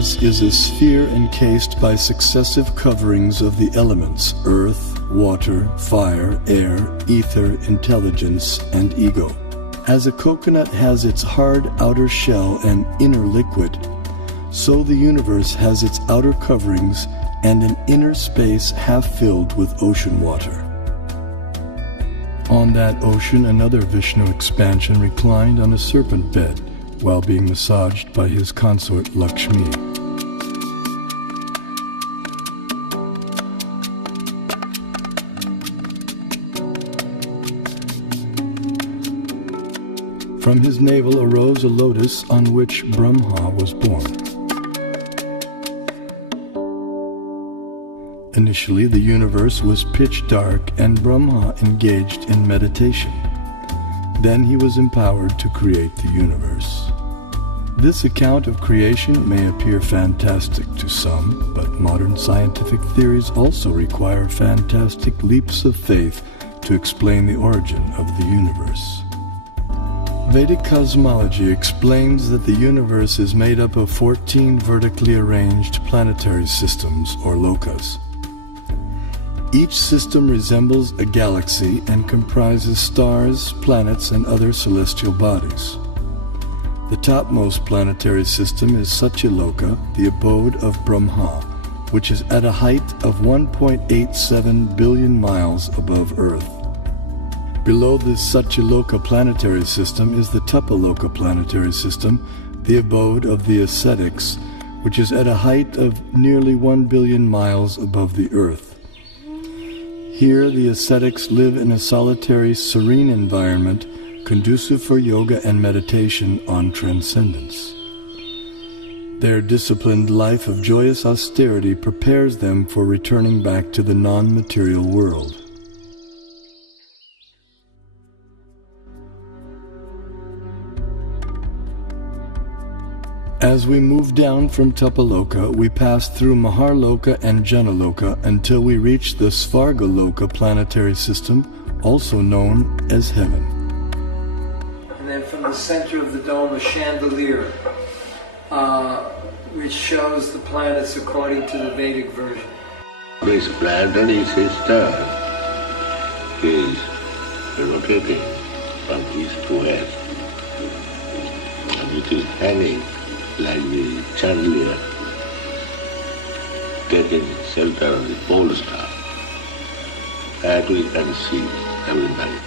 universe is a sphere encased by successive coverings of the elements earth, water, fire, air, ether, intelligence, and ego. As a coconut has its hard outer shell and inner liquid, so the universe has its outer coverings and an inner space half filled with ocean water. On that ocean, another Vishnu expansion reclined on a serpent bed while being massaged by his consort Lakshmi. From his navel arose a lotus on which Brahma was born. Initially, the universe was pitch dark and Brahma engaged in meditation. Then he was empowered to create the universe. This account of creation may appear fantastic to some, but modern scientific theories also require fantastic leaps of faith to explain the origin of the universe. Vedic cosmology explains that the universe is made up of 14 vertically arranged planetary systems, or lokas. Each system resembles a galaxy and comprises stars, planets, and other celestial bodies. The topmost planetary system is Satyaloka, the abode of Brahma, which is at a height of 1.87 billion miles above Earth. Below the Satyaloka planetary system is the Tapaloka planetary system, the abode of the ascetics, which is at a height of nearly 1 billion miles above the Earth. Here, the ascetics live in a solitary, serene environment conducive for yoga and meditation on transcendence. Their disciplined life of joyous austerity prepares them for returning back to the non-material world. As we move down from Tapaloka, we pass through Maharloka and Janaloka until we reach the Svargaloka planetary system, also known as heaven. And then from the center of the dome, a chandelier, which shows the planets according to the Vedic version. This planetary system is rotating from east to west, and it is hanging like the chandelier taking shelter of the pole star, that we can see every night.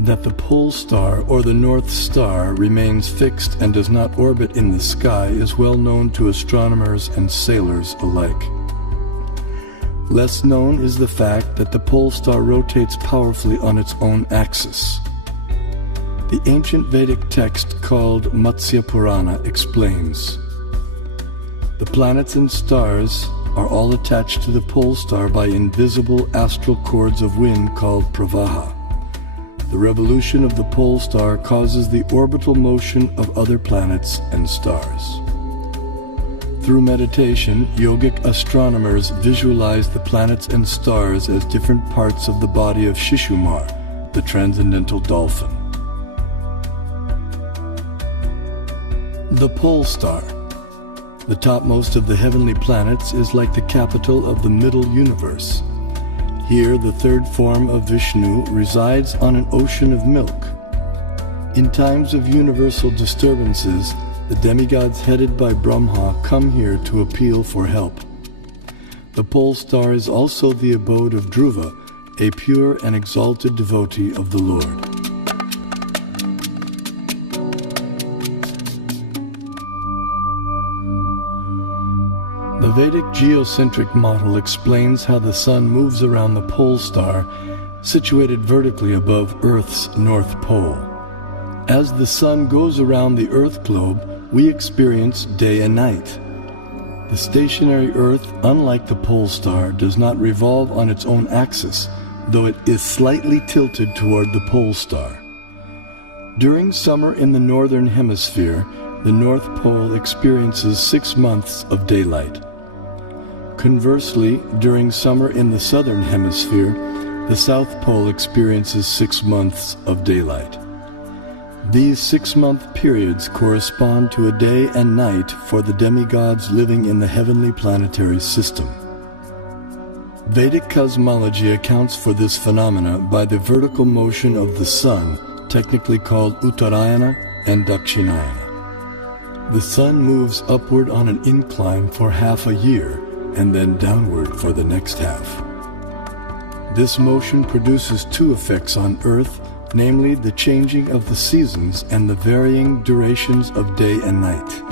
That the pole star or the North Star remains fixed and does not orbit in the sky is well known to astronomers and sailors alike. Less known is the fact that the pole star rotates powerfully on its own axis. The ancient Vedic text called Matsya Purana explains, the planets and stars are all attached to the pole star by invisible astral cords of wind called pravaha. The revolution of the pole star causes the orbital motion of other planets and stars. Through meditation, yogic astronomers visualize the planets and stars as different parts of the body of Shishumar, the transcendental dolphin. The pole star, the topmost of the heavenly planets, is like the capital of the middle universe. Here, the third form of Vishnu resides on an ocean of milk. In times of universal disturbances, the demigods headed by Brahma come here to appeal for help. The pole star is also the abode of Dhruva, a pure and exalted devotee of the Lord. The Vedic geocentric model explains how the sun moves around the pole star, situated vertically above Earth's north pole. As the sun goes around the Earth globe, we experience day and night. The stationary Earth, unlike the pole star, does not revolve on its own axis, though it is slightly tilted toward the pole star. During summer in the northern hemisphere, the North Pole experiences 6 months of daylight. Conversely, during summer in the southern hemisphere, the South Pole experiences 6 months of daylight. These 6-month periods correspond to a day and night for the demigods living in the heavenly planetary system. Vedic cosmology accounts for this phenomena by the vertical motion of the sun, technically called Uttarayana and Dakshinayana. The sun moves upward on an incline for half a year and then downward for the next half. This motion produces two effects on Earth, namely the changing of the seasons and the varying durations of day and night.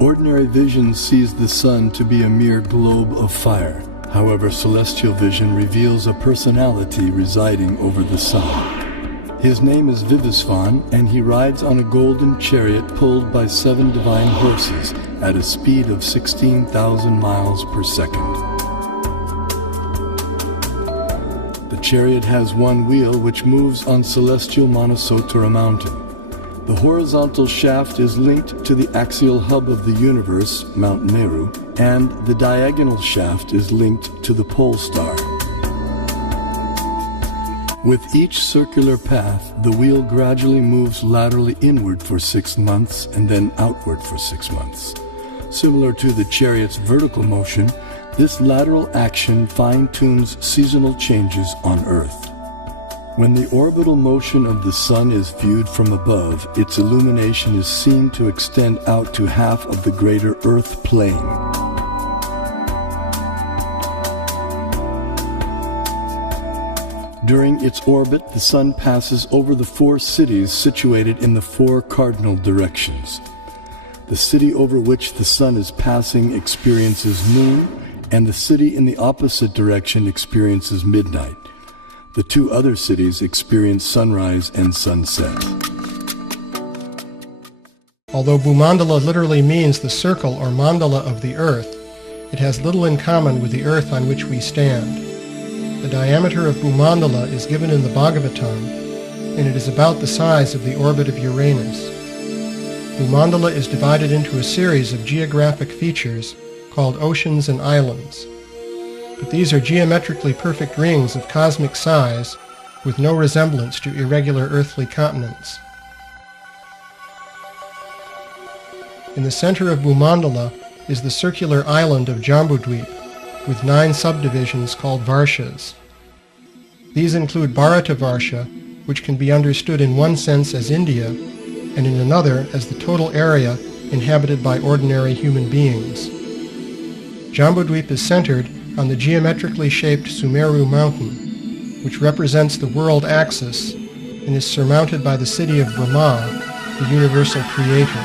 Ordinary vision sees the sun to be a mere globe of fire. However, celestial vision reveals a personality residing over the sun. His name is Vivasvan, and he rides on a golden chariot pulled by 7 divine horses at a speed of 16,000 miles per second. The chariot has one wheel which moves on celestial Manasottara mountain. The horizontal shaft is linked to the axial hub of the universe, Mount Meru, and the diagonal shaft is linked to the pole star. With each circular path, the wheel gradually moves laterally inward for 6 months and then outward for 6 months. Similar to the chariot's vertical motion, this lateral action fine-tunes seasonal changes on Earth. When the orbital motion of the sun is viewed from above, its illumination is seen to extend out to half of the greater Earth plane. During its orbit, the sun passes over the 4 cities situated in the 4 cardinal directions. The city over which the sun is passing experiences noon, and the city in the opposite direction experiences midnight. The 2 other cities experience sunrise and sunset. Although Bhumandala literally means the circle or mandala of the earth, it has little in common with the earth on which we stand. The diameter of Bhumandala is given in the Bhagavatam, and it is about the size of the orbit of Uranus. Bhumandala is divided into a series of geographic features called oceans and islands. But these are geometrically perfect rings of cosmic size with no resemblance to irregular earthly continents. In the center of Bhumandala is the circular island of Jambudvip, with 9 subdivisions called Varshas. These include Bharatavarsha, which can be understood in one sense as India, and in another as the total area inhabited by ordinary human beings. Jambudvip is centered on the geometrically shaped Sumeru mountain, which represents the world axis and is surmounted by the city of Brahma, the universal creator.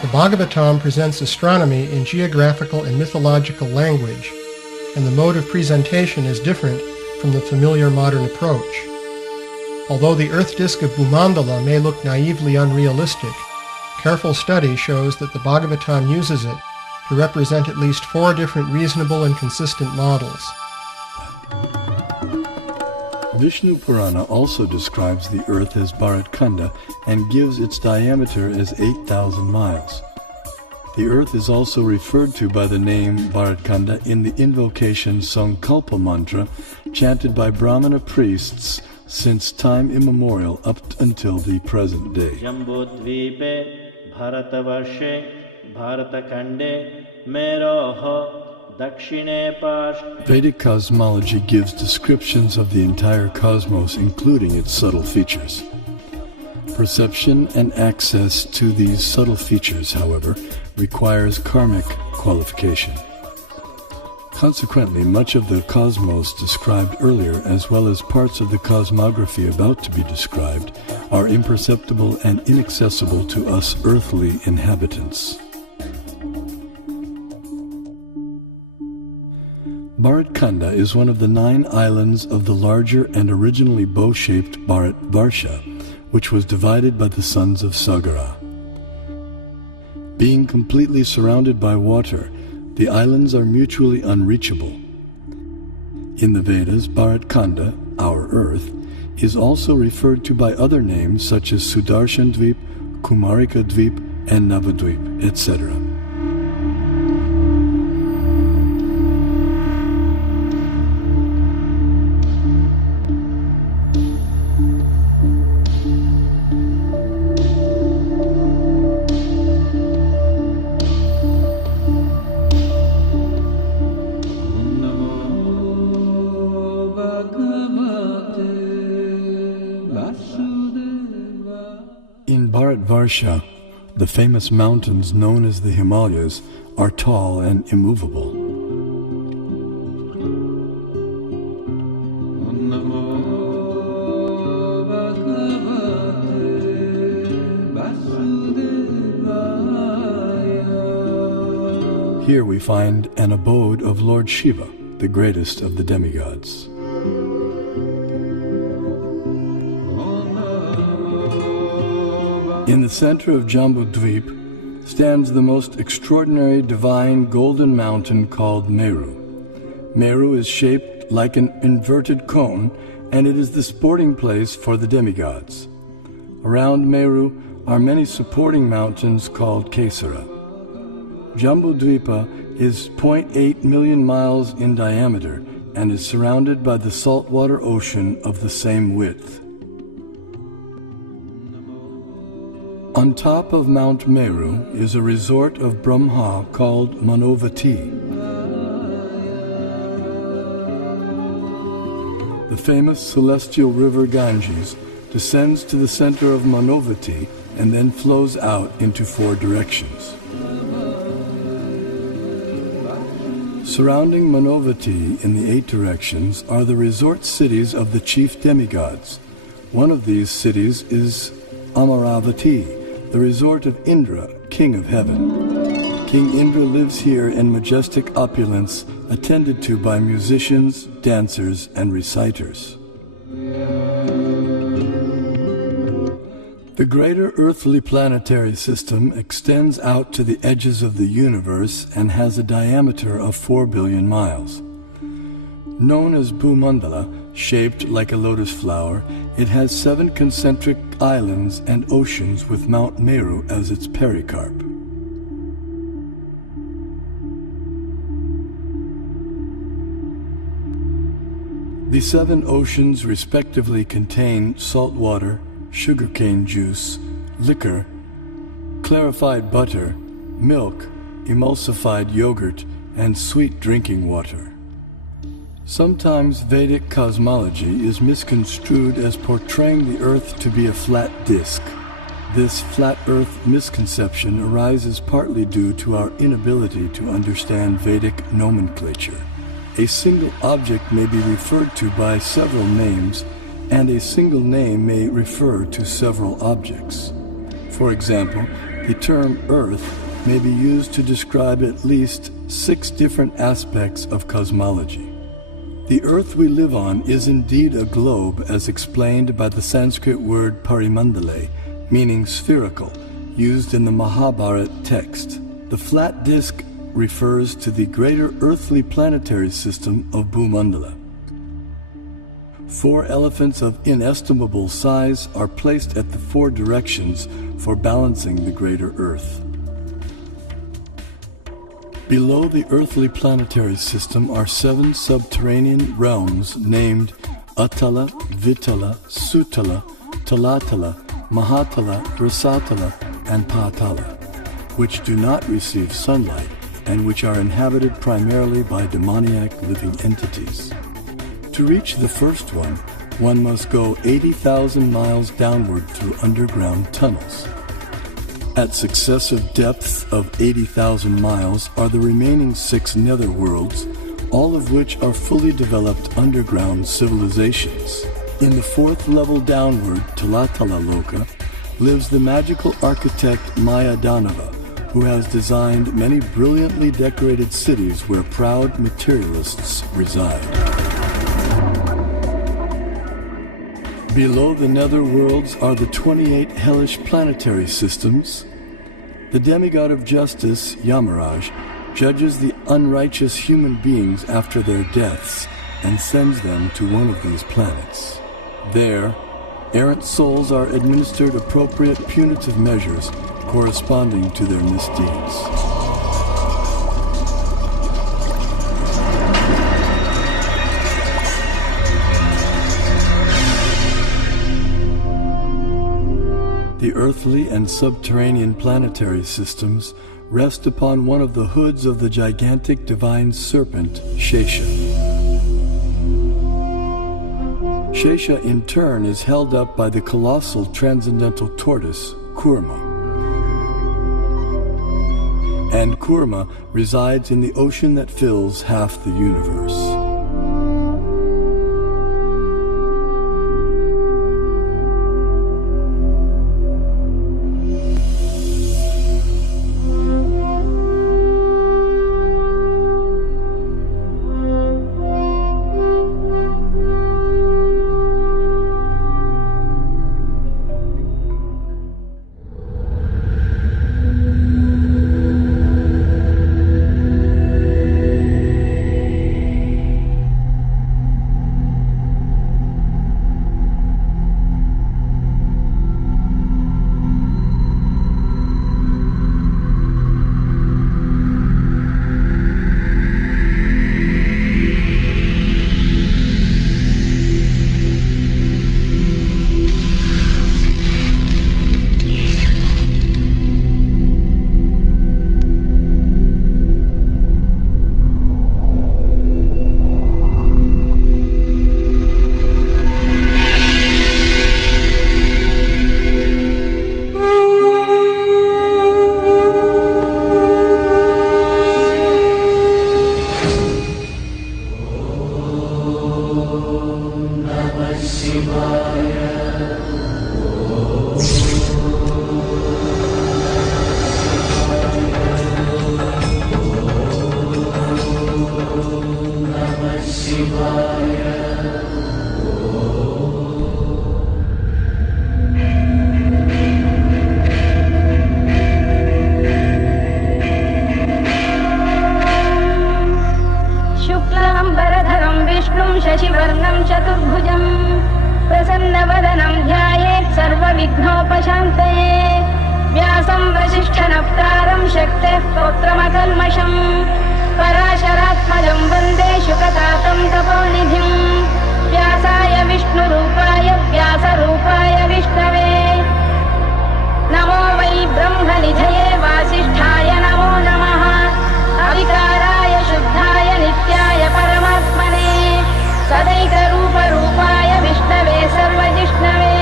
The Bhagavatam presents astronomy in geographical and mythological language, and the mode of presentation is different from the familiar modern approach. Although the Earth disk of Bhumandala may look naively unrealistic, careful study shows that the Bhagavatam uses it to represent at least 4 different reasonable and consistent models. Vishnu Purana also describes the earth as Bharatkanda and gives its diameter as 8,000 miles. The earth is also referred to by the name Bharatkanda in the invocation Sankalpa mantra chanted by Brahmana priests since time immemorial up until the present day. Jambudvipe Bharatavarshe Bharatakande Meroho Dakshine Pash. Vedic cosmology gives descriptions of the entire cosmos, including its subtle features. Perception and access to these subtle features, however, requires karmic qualification. Consequently, much of the cosmos described earlier, as well as parts of the cosmography about to be described, are imperceptible and inaccessible to us earthly inhabitants. Bharatkanda is one of the 9 islands of the larger and originally bow-shaped Bharatvarsha, which was divided by the sons of Sagara. Being completely surrounded by water, the islands are mutually unreachable. In the Vedas, Bharatkanda, our earth, is also referred to by other names such as Sudarshan-dvip, Kumarika-dvip, and Navadvip, etc. Varsha, the famous mountains known as the Himalayas are tall and immovable. Here we find an abode of Lord Shiva, the greatest of the demigods. In the center of Jambudvip stands the most extraordinary divine golden mountain called Meru. Meru is shaped like an inverted cone, and it is the sporting place for the demigods. Around Meru are many supporting mountains called Kesara. Jambudvipa is 0.8 million miles in diameter and is surrounded by the saltwater ocean of the same width. On top of Mount Meru is a resort of Brahma called Manavati. The famous celestial river Ganges descends to the center of Manavati and then flows out into 4 directions. Surrounding Manavati in the 8 directions are the resort cities of the chief demigods. One of these cities is Amaravati, the resort of Indra, king of heaven. King Indra lives here in majestic opulence, attended to by musicians, dancers, and reciters. The greater earthly planetary system extends out to the edges of the universe and has a diameter of 4 billion miles. Known as Bhumandala, shaped like a lotus flower, it has 7 concentric islands and oceans with Mount Meru as its pericarp. The 7 oceans respectively contain salt water, sugarcane juice, liquor, clarified butter, milk, emulsified yogurt, and sweet drinking water. Sometimes Vedic cosmology is misconstrued as portraying the Earth to be a flat disk. This flat Earth misconception arises partly due to our inability to understand Vedic nomenclature. A single object may be referred to by several names, and a single name may refer to several objects. For example, the term Earth may be used to describe at least 6 different aspects of cosmology. The Earth we live on is indeed a globe, as explained by the Sanskrit word parimandale, meaning spherical, used in the Mahabharata text. The flat disk refers to the greater earthly planetary system of Bhumandala. 4 elephants of inestimable size are placed at the 4 directions for balancing the greater Earth. Below the earthly planetary system are 7 subterranean realms named Atala, Vitala, Sutala, Talatala, Mahatala, Rasatala, and Patala, which do not receive sunlight and which are inhabited primarily by demoniac living entities. To reach the first one must go 80,000 miles downward through underground tunnels. At successive depths of 80,000 miles are the remaining 6 netherworlds, all of which are fully developed underground civilizations. In the 4th level downward, Talatala Loka, lives the magical architect Maya Danava, who has designed many brilliantly decorated cities where proud materialists reside. Below the netherworlds are the 28 hellish planetary systems. The demigod of justice, Yamaraj, judges the unrighteous human beings after their deaths and sends them to one of these planets. There, errant souls are administered appropriate punitive measures corresponding to their misdeeds. The earthly and subterranean planetary systems rest upon one of the hoods of the gigantic divine serpent, Shesha. Shesha in turn is held up by the colossal transcendental tortoise, Kurma. and Kurma resides in the ocean that fills half the universe. शशिवर्णं चतुर्भुजं प्रसन्नवदनं ध्यायेत् सर्वविघ्नोपशान्तये व्यासं वसिष्ठनप्तारं शक्तेः पौत्रमकल्मषं पराशरात्मजं वन्दे शुकतातं तपोनिधिं व्यासाय विष्णुरूपाय व्यासरूपाय विष्णवे नमो वै ब्रह्मनिधये वासिष्ठाय नमो नमः अविकाराय शुद्धाय नित्याय परमात्मने सदैकरूपरूपाय विष्णवे सर्वजिष्णवे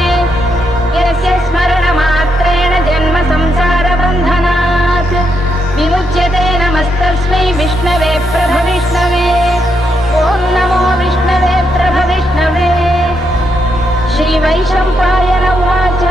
यस्य स्मरणमात्रेण जन्म संसारबन्धनात् विमुच्यते नमस्तस्मै विष्णवे प्रभविष्णवे ॐ नमो विष्णवे प्रभविष्णवे श्रीवैशम्पायन उवाच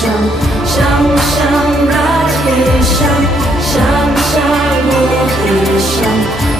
Sham, Sham, Sham, Sham, Sham,